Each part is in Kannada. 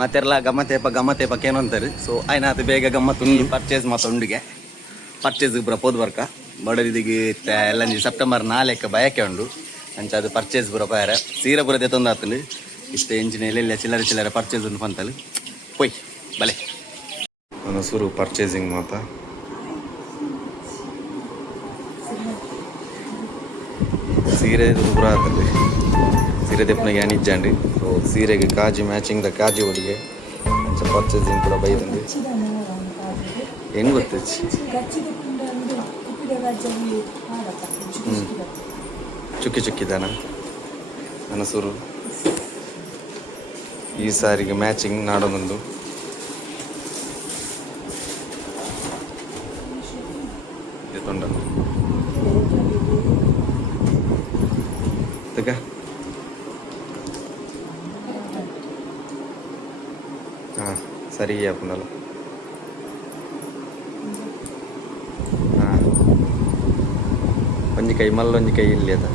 ಮತ್ತೆಲ್ಲ ಗಮ್ಮತ್ತೇಪ ಏನು ಅಂತಾರೆ. ಸೊ ಆಯ್ನ ಅದು ಬೇಗ ಗಮ್ಮತ್ತುಂಡು ಪರ್ಚೇಸ್ ಮತ್ತೊಂಡಿಗೆ ಪರ್ಚೇಸ್ ಬುರ ಪೋದು ಬರ್ಕ ಬಡರಿದಿಗೆ ಎಲ್ಲ ಸೆಪ್ಟೆಂಬರ್ 4 ಬಯಕೆ ಉಂಡು ಅಂಚ ಅದು ಪರ್ಚೇಸ್ ಬುರ ಪಾಯರ ಸೀರೆ ಬುರ ತೆತ್ತೊಂದು ಆತಂಡು ಇಷ್ಟ ಎಂಚಿನ ಎಲ್ಲ ಚಿಲ್ಲರೆ ಪರ್ಚೇಸ್ ಉಂಡು ಪಂತಲು ಪೊಯ್ ಬಲೆ ಒಂದು ಸುರು ಪರ್ಚೇಸಿಂಗ್ ಮಾತ ಸೀರೆ ಪುರ ಆತಂಡು ಸೀರೆ ತೆಪ್ಪನಿಗೆ ಅನಿಜ್ಜಂಡು. ಸೊ ಸೀರೆಗೆ ಕಾಜಿ ಮ್ಯಾಚಿಂಗ್ ದ ಕಾಜಿ ಒಡಿಗೆ ಅಂಚ ಪರ್ಚೇಸಿಂಗ್ ಪೂರ ಬೈದಂಡು ಹೆಂಗೆ ಗೊತ್ತಚ್ಚಿ ಚುಕ್ಕಿ ಚುಕ್ಕಿದಾನ ನನಸೂರು ಈ ಸಾರಿಗೆ ಮ್ಯಾಚಿಂಗ್ ನಾಡೊಂದು ತೊಂಡ ಹಾಂ ಸರಿ ಅಪ್ಪನಲ್ಲ ಹಾಂ ಒಂಜಿ ಕೈ ಮಲ್ಲೊಂಜಿ ಕೈ ಇಲ್ಲಿ ಅದ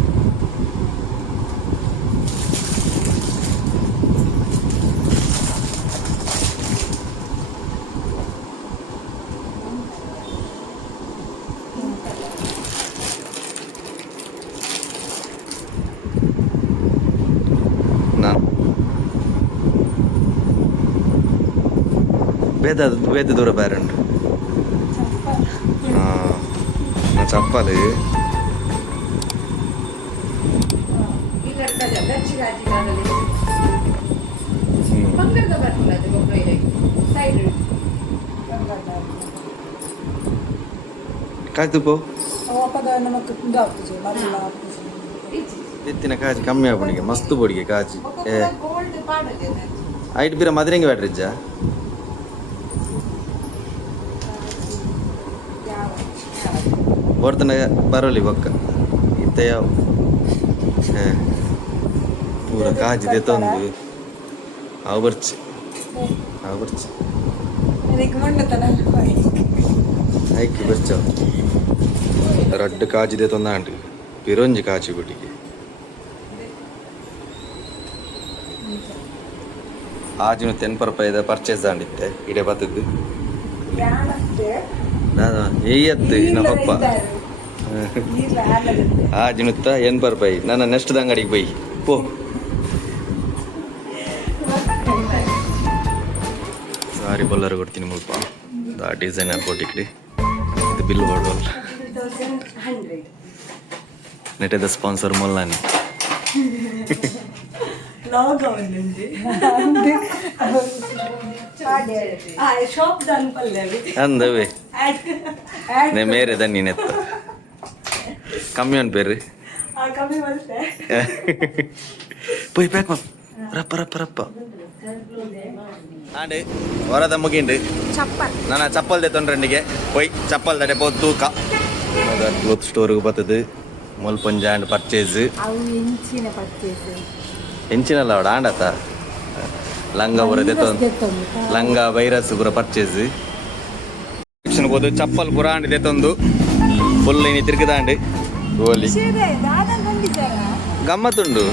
ಬೇದ ದೂರ ಬೇರೆ ಉಂಟು. ಚಪ್ಪಲಿ ಕಾಯ್ತು ಪೋ ಎತ್ತಿನ ಕಾಜಿ ಕಮ್ಮಿ ಆಗ್ಬಿಡಿಗೆ ಮಸ್ತ್ ಬೋಡಿಗೆ ಕಾಜಿ ಐಟ್ ಬೀರ ಮದ್ರಂಗಿ ಬ್ಯಾಟ್ರಿಜ್ಜ ಬರ್ತನ ಬರೋಲಿ ಬೊಕ್ಕ ಇತ್ತ ಯಾವ ಪೂರ ಕಾಜಿ ತೆತ್ತೊಂದು ಅವು ಬರ್ಚಿ ಐಕಿ ಬರ್ಚ ರಡ್ಡು ಕಾಜಿ ತೆತ್ತೊಂದ ಆಂಟಿ ಪಿರೊಂಜಿ ಕಾಜಿ ಬಿಟ್ಟಿಗೆ ಆಜಿನ ₹10 ಪರ್ಚೇಸ್ ಆಂಡಿತ್ತೆ ಇಡೆ ಬತ್ತದ್ದು ಏಯತ್ತು ನಮ್ಮಪ್ಪ ಆಜಿನುತ್ತ ₹80 ನನ್ನ ನೆಕ್ಸ್ಟ್ ಅಂಗಡಿಗೆ ಬೈ ಪೋ ಸಾರಿ ಬಲ್ಲರು ಕೊಡ್ತೀನಿ ಮುಲ್ಪ ಆ ಡಿಸೈನರ್ ಕೊಟ್ಟಿಕ್ಲಿ ಇದು ಬಿಲ್ ಹೊಡೋಲ್ಲ ನೆಟ್ಟದ ಸ್ಪಾನ್ಸರ್ ಮೊಲ್ಲಾನಿ ಅಂದವೇ ಮೇರೆ ದನ್ನಿನೆತ್ತ ಕಮ್ಮಿ ಒಂದು ಪೇರು போய் பேக் ರಪ್ಪ ಆಂಡ್ ಹೊರದ ಮುಗಿಂಡು ನನ್ನ ಚಪ್ಪಲ್ ತೆತ್ತೊಂಡ್ರೆಂಡಿಗೆ ಪೊಯ್ ಚಪ್ಪಲ್ ತಡೆ ಪೋ ತೂಕ ಕ್ಲೋತ್ ಸ್ಟೋರ್ಗೆ ಬರ್ತದೆ ಮುಲ್ಪಂಜ ಆಂಡ್ ಪರ್ಚೇಸ್ ಹೆಂಚಿನಲ್ಲ ಅವಡ ಆಂಡತ್ತ ಲಂಗ ಬುರ ತೆತ್ತೊಂದು ಲಂಗ ವೈರಸ್ ಬುರ ಪರ್ಚೇಸ್ ಹೋದು ಚಪ್ಪಲ್ ಪುರ ಆಂಡ್ ತೆತ್ತೊಂದು ಫುಲ್ ಇನಿ ತಿರುಗಿದಾಂಡು ಗೋಲಿ ಗಮ್ಮತ್ತುಂಡು